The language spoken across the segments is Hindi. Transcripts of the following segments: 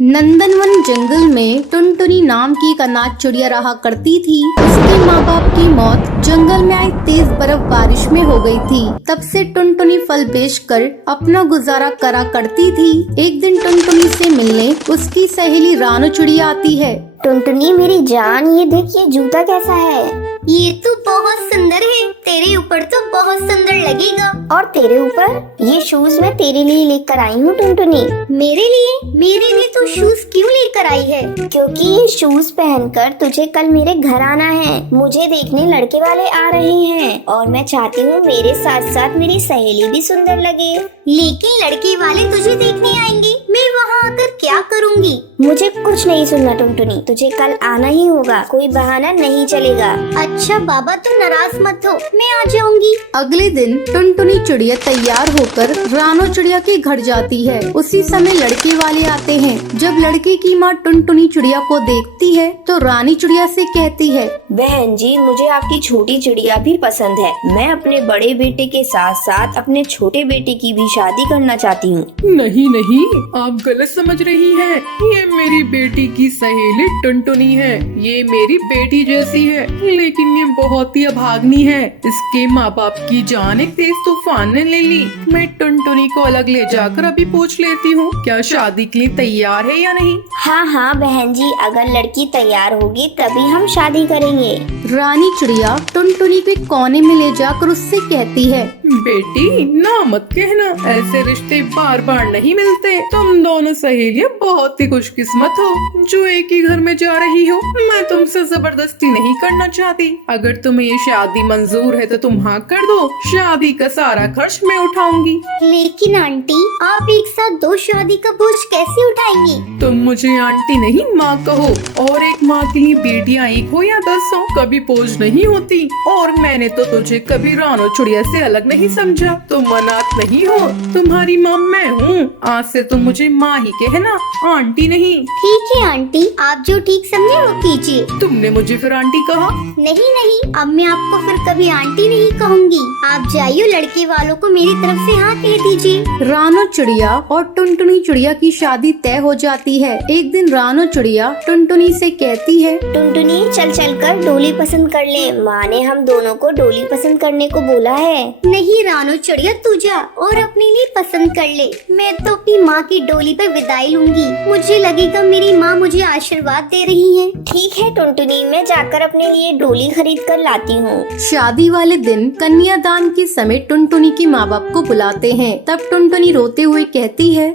नंदनवन जंगल में टुनटुनी नाम की एक अनाथ चिड़िया रहा करती थी। उसके माँ बाप की मौत जंगल में आई तेज बर्फ बारिश में हो गई थी। तब से टुनटुनी फल बेचकर अपना गुजारा करा करती थी। एक दिन टुनटुनी से मिलने उसकी सहेली रानू चिड़िया आती है। टुनटुनी मेरी जान, ये देख ये जूता कैसा है। ये तो बहुत सुंदर है, तेरे ऊपर तो बहुत सुंदर लगेगा। और तेरे ऊपर ये शूज मैं तेरे लिए लेकर आई हूँ टुनटुनी। मेरे लिए तो शूज क्यों लेकर आई है? क्योंकि ये शूज पहनकर तुझे कल मेरे घर आना है। मुझे देखने लड़के वाले आ रहे हैं और मैं चाहती हूँ मेरे साथ साथ मेरी सहेली भी सुंदर लगे। लेकिन लड़के वाले तुझे देखने आएंगे, मैं वहाँ आकर क्या करूँगी? मुझे कुछ नहीं सुनना टुनटुनी, तुझे कल आना ही होगा, कोई बहाना नहीं चलेगा। अच्छा बाबा, तुम नाराज मत हो, मैं आ जाऊंगी। अगले दिन टुनटुनी चिड़िया तैयार होकर रानू चिड़िया के घर जाती है। उसी समय लड़के वाले आते हैं। जब लड़के की माँ टुनटुनी चिड़िया को देखती है तो रानी चिड़िया से कहती है, बहन जी मुझे आपकी छोटी चिड़िया भी पसंद है। मैं अपने बड़े बेटे के साथ साथ अपने छोटे बेटे की भी शादी करना चाहती हूँ। नहीं नहीं, आप गलत समझ रही हैं। ये मेरी बेटी की सहेली टुनटुनी है। ये मेरी बेटी जैसी है, लेकिन ये बहुत ही अभागनी है। इसके माँ बाप की जान एक तेज तूफान ने ले ली। मैं टुनटुनी को अलग ले जाकर अभी पूछ लेती हूँ क्या शादी के लिए तैयार है या नहीं। हाँ हाँ बहन जी, अगर लड़की तैयार होगी तभी हम शादी करेंगे। रानी चिड़िया टुनटुनी को एक कोने में ले जाकर उससे कहती है, बेटी ना मत कहना, ऐसे रिश्ते बार बार नहीं मिलते। तुम दोनों सहेलियां बहुत ही खुशकिस्मत हो जो एक ही घर में जा रही हो। मैं तुमसे जबरदस्ती नहीं करना चाहती। अगर तुम्हें ये शादी मंजूर है तो तुम हाँ कर दो। शादी का सारा खर्च मैं उठाऊंगी। लेकिन आंटी, आप एक साथ दो शादी का बोझ कैसे उठाएंगी? तुम मुझे आंटी नहीं माँ कहो। और एक माँ के लिए बेटियाँ एक हो या 10 हो, कभी बोझ नहीं होती। और मैंने तो तुझे कभी रानू चिड़िया से अलग नहीं समझा। तुम अनाथ नहीं हो, तुम्हारी माँ मैं हूँ। आज से तुम मुझे माँ ही कहना, आंटी नहीं। ठीक है आंटी, आप जो ठीक समझे वो कीजिए। तुमने मुझे फिर आंटी कहा? नहीं, अब मैं आपको फिर कभी आंटी नहीं कहूँगी। आप जाइए, लड़के वालों को मेरी तरफ से हाँ कह दीजिए। रानू चिड़िया और टुनटुनी चिड़िया की शादी तय हो जाती है। एक दिन रानू चिड़िया टुनटुनी से कहती है, टुनटुनी चल कर डोली पसंद कर ले। माँ ने हम दोनों को डोली पसंद करने को बोला है। नहीं रानू चिड़िया, तू जा और अपने लिए पसंद कर ले। मैं तो अपनी माँ की डोली पर विदाई लूंगी। मुझे लगेगा मेरी माँ मुझे आशीर्वाद दे रही है। ठीक है टुनटुनी, मैं जाकर अपने लिए डोली खरीद कर लाती हूँ। शादी वाले दिन कन्यादान के समय टुनटुनी के माँ बाप को बुलाते हैं। तब टुनटुनी रोते हुए कहती है,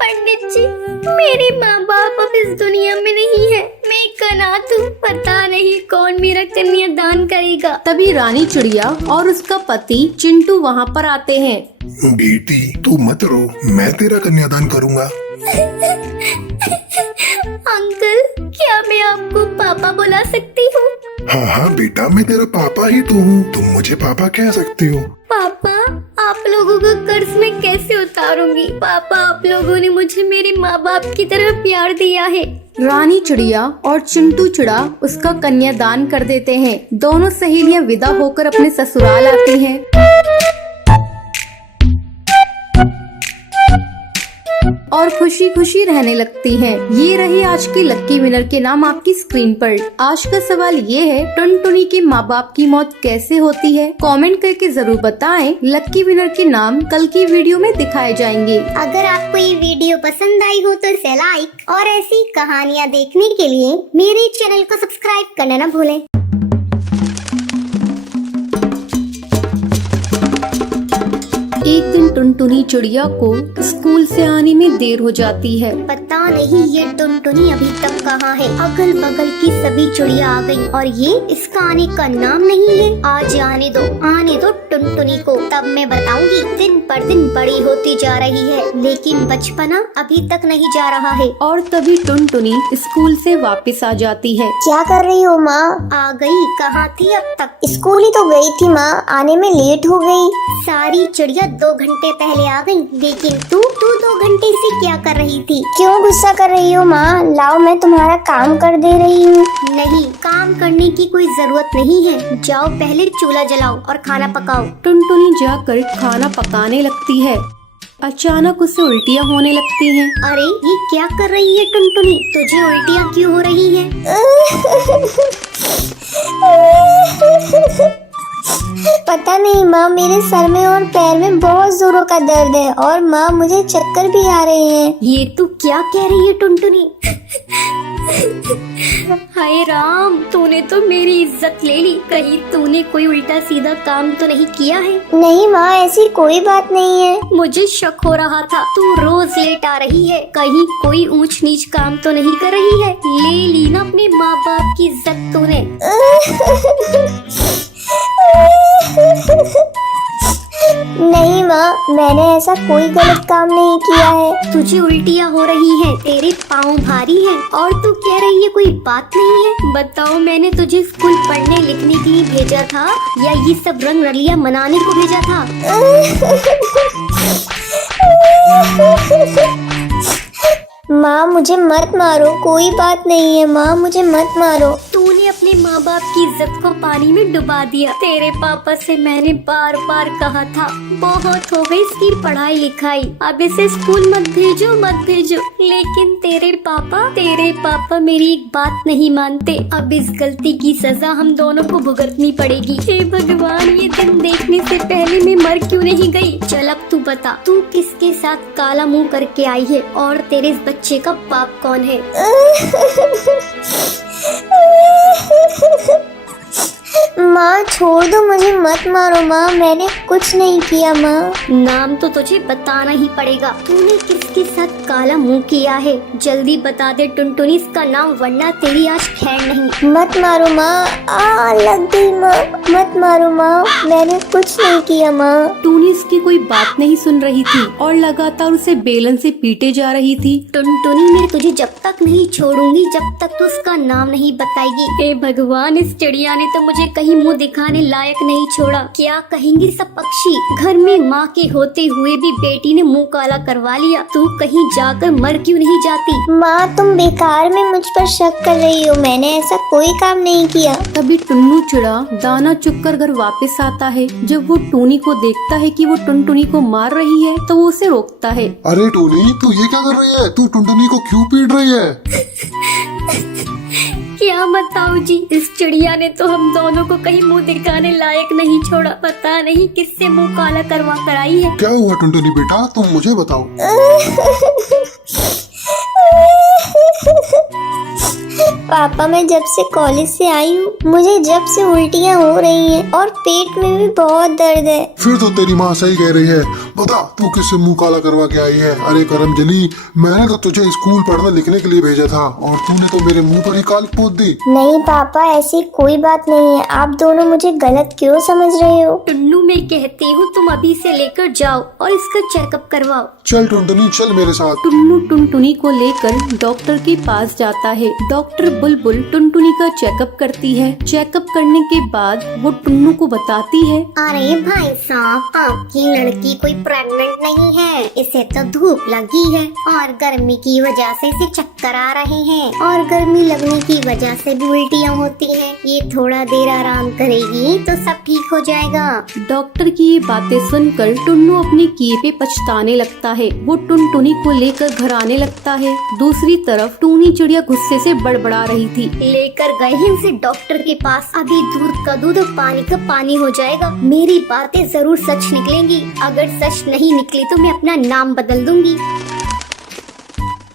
पंडित जी, मेरे माँ बाप अब इस दुनिया में नहीं है। मैं एक अनाथ हूँ, पता नहीं कौन मेरा कन्यादान करेगा। तभी रानी चिड़िया और उसका पति चिंटू वहाँ पर आते हैं। बेटी तू मत रो, मैं तेरा कन्यादान करूँगा। अंकल, क्या मैं आपको पापा बुला सकती हूँ? हाँ बेटा, मैं तेरा पापा ही तो हूँ, तुम मुझे पापा कह सकते हो। पापा, आप लोगों का कर्ज मैं कैसे उतारूंगी? पापा, आप लोगों ने मुझे मेरे माँ बाप की तरह प्यार दिया है। रानी चिड़िया और चिंटू चिड़ा उसका कन्यादान कर देते हैं। दोनों सहेलियां विदा होकर अपने ससुराल आती हैं। और खुशी खुशी रहने लगती हैं। ये रही आज की लक्की विनर के नाम आपकी स्क्रीन पर। आज का सवाल ये है, टुनटुनी के माँ बाप की मौत कैसे होती है? कमेंट करके जरूर बताएं। लक्की विनर के नाम कल की वीडियो में दिखाए जाएंगे। अगर आपको ये वीडियो पसंद आई हो तो इसे लाइक और ऐसी कहानियाँ देखने के लिए मेरे चैनल को सब्सक्राइब करना न भूलें। एक दिन टुनटुनी चिड़िया को स्कूल से आने में देर हो जाती है। पता नहीं ये टुनटुनी अभी तक कहाँ है। अगल बगल की सभी चिड़िया आ गयी और ये इसका आने का नाम नहीं है। आज आने दो टुनटुनी को, तब मैं बताऊंगी। दिन पर दिन बड़ी होती जा रही है, लेकिन बचपना अभी तक नहीं जा रहा है। और तभी टुनटुनी स्कूल से वापस आ जाती है। क्या कर रही हो माँ? आ गई, कहाँ थी अब तक? स्कूल ही तो गई थी माँ, आने में लेट हो गई। सारी चिड़िया 2 घंटे पहले आ गई, लेकिन तू 2 घंटे से क्या कर रही थी? क्यों गुस्सा कर रही हो माँ? लाओ मैं तुम्हारा काम कर दे रही हूँ। नहीं, काम करने की कोई जरूरत नहीं है। जाओ पहले चूल्हा जलाओ और खाना पकाओ। टुनटुनी जाकर खाना पकाने लगती है। अचानक उसे उल्टियाँ होने लगती हैं। अरे ये क्या कर रही है टुनटुनी, तुझे उल्टियाँ क्यों हो रही हैं? पता नहीं माँ, मेरे सर में और पैर में बहुत जोरों का दर्द है और माँ मुझे चक्कर भी आ रहे हैं। ये तू क्या कह रही है टुनटुनी? हाय राम, तूने तो मेरी इज्जत ले ली। कहीं तूने कोई उल्टा सीधा काम तो नहीं किया है? नहीं माँ, ऐसी कोई बात नहीं है। मुझे शक हो रहा था, तू रोज लेट आ रही है, कहीं कोई ऊंच नीच काम तो नहीं कर रही है? ले ली ना अपने माँ बाप की इज्जत तूने। नहीं माँ, मैंने ऐसा कोई गलत काम नहीं किया है। तुझे उल्टियाँ हो रही हैं, तेरे पाँव भारी हैं और तू कह रही है कोई बात नहीं है। बताओ, मैंने तुझे स्कूल पढ़ने लिखने के लिए भेजा था या ये सब रंग रलियाँ मनाने को भेजा था? माँ मुझे मत मारो, कोई बात नहीं है माँ, मुझे मत मारो। तूने अपने माँ बाप की इज्जत को पानी में डुबा दिया। तेरे पापा से मैंने बार बार कहा था, बहुत हो गई इसकी पढ़ाई लिखाई, अब इसे स्कूल मत भेजो मत भेजो, लेकिन तेरे पापा मेरी एक बात नहीं मानते। अब इस गलती की सजा हम दोनों को भुगतनी पड़ेगी। हे भगवान, ये दिन देखने से पहले मैं मर क्यों नहीं गई? चल अब तू बता, तू किसके साथ काला मुंह करके आई है और तेरे इस बच्चे का बाप कौन है? माँ छोड़ दो, मुझे मत मारो माँ, मैंने कुछ नहीं किया माँ। नाम तो तुझे बताना ही पड़ेगा। तूने किसके साथ काला मुंह किया है? जल्दी बता दे टुनटुनी इसका नाम, वरना तेरी आज खैर नहीं। मत मारो माँ, लग गई माँ, मत मारो माँ, मैंने कुछ नहीं किया माँ। टूनी इसकी कोई बात नहीं सुन रही थी और लगातार उसे बेलन से पीटे जा रही थी। टुनटुनी, मैं तुझे जब तक नहीं छोड़ूंगी जब तक तू उसका नाम नहीं बताएगी। हे भगवान, इस चिड़िया ने तो मुझे कहीं मुंह दिखाने लायक नहीं छोड़ा। क्या कहेंगे सब पक्षी? घर में माँ के होते हुए भी बेटी ने मुंह काला करवा लिया। तू कहीं जाकर मर क्यों नहीं जाती? माँ तुम बेकार में मुझ पर शक कर रही हो, मैंने ऐसा कोई काम नहीं किया। तभी टुन्नू चिड़ा दाना चुगकर घर वापस आता है। जब वो टूनी को देखता है कि वो टुनटुनी को मार रही है तो वो उसे रोकता है। अरे टूनी, तू ये क्या कर रही है? तू टुनटुनी को क्यों पीट रही है? क्या बताऊं जी, इस चिड़िया ने तो हम दोनों को कहीं मुंह दिखाने लायक नहीं छोड़ा। पता नहीं किससे मुंह काला करवा कर आई है। क्या हुआ टुनटुनी बेटा, तुम मुझे बताओ। पापा, मैं जब से कॉलेज से आई हूँ, मुझे जब से उल्टियाँ हो रही हैं और पेट में भी बहुत दर्द है। फिर तो तेरी माँ सही कह रही है। बता, तू किससे मुंह काला करवा के आई है? अरे करमजली, मैंने तो तुझे स्कूल पढ़ने लिखने के लिए भेजा था और तूने तो मेरे मुंह पर ही काल पोत दी। नहीं पापा, ऐसी कोई बात नहीं है, आप दोनों मुझे गलत क्यों समझ रहे हो? टुन्नू, मैं कहती हूँ तुम अभी से लेकर जाओ और इसका चेकअप करवाओ। चल टुनटुनी, चल मेरे साथ। टुन्नू टुनटुनी को लेकर डॉक्टर के पास जाता है। डॉक्टर बुलबुल टुनटुनी का चेकअप करती है। चेकअप करने के बाद वो टुन्नू को बताती है, अरे भाई साहब, आपकी लड़की कोई प्रेग्नेंट नहीं है, इसे तो धूप लगी है और गर्मी की वजह से इसे चक्कर आ रहे हैं और गर्मी लगने की वजह से भी उल्टियाँ होती हैं। ये थोड़ा देर आराम करेगी तो सब ठीक हो जाएगा। डॉक्टर की ये बातें सुनकर टुन्नू अपने किए पे पछताने लगता है। वो टुनटुनी को लेकर घर आने लगता है। दूसरी तरफ टूनी चिड़िया गुस्से से बड़बड़ा रही थी। लेकर गए हैं उसे डॉक्टर के पास, अभी दूध का दूध और पानी का पानी हो जाएगा। मेरी बातें जरूर सच निकलेंगी, अगर सच नहीं निकली तो मैं अपना नाम बदल दूंगी।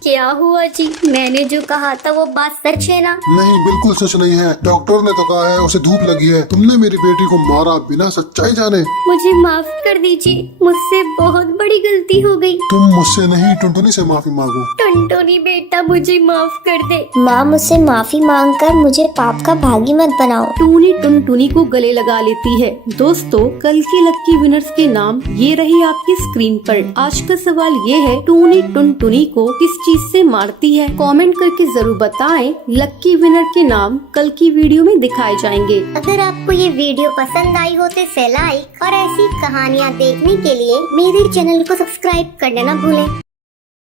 क्या हुआ जी, मैंने जो कहा था वो बात सच है ना? नहीं, बिल्कुल सच नहीं है। डॉक्टर ने तो कहा है उसे धूप लगी है। तुमने मेरी बेटी को मारा बिना सच्चाई जाने। मुझे माफ कर दीजिए, मुझसे बहुत बड़ी गलती हो गई। तुम मुझसे नहीं, टुनटुनी से माफी मांगो। टुनटुनी बेटा, मुझे माफ कर दे। माँ, मुझसे माफी मांगकर मुझे पाप का भागी मत बनाओ। टूनी टुनटुनी को गले लगा लेती है। दोस्तों, कल की लक्की विनर्स के नाम ये रही आपकी स्क्रीन पर। आज का सवाल ये है, टूनी टुनटुनी को किस चीज से मारती है? कमेंट करके जरूर बताएं। लक्की विनर के नाम कल की वीडियो में दिखाए जाएंगे। अगर आपको ये वीडियो पसंद आई हो तो इसे लाइक और ऐसी कहानियाँ देखने के लिए मेरे चैनल को सब्सक्राइब करना न भूलें।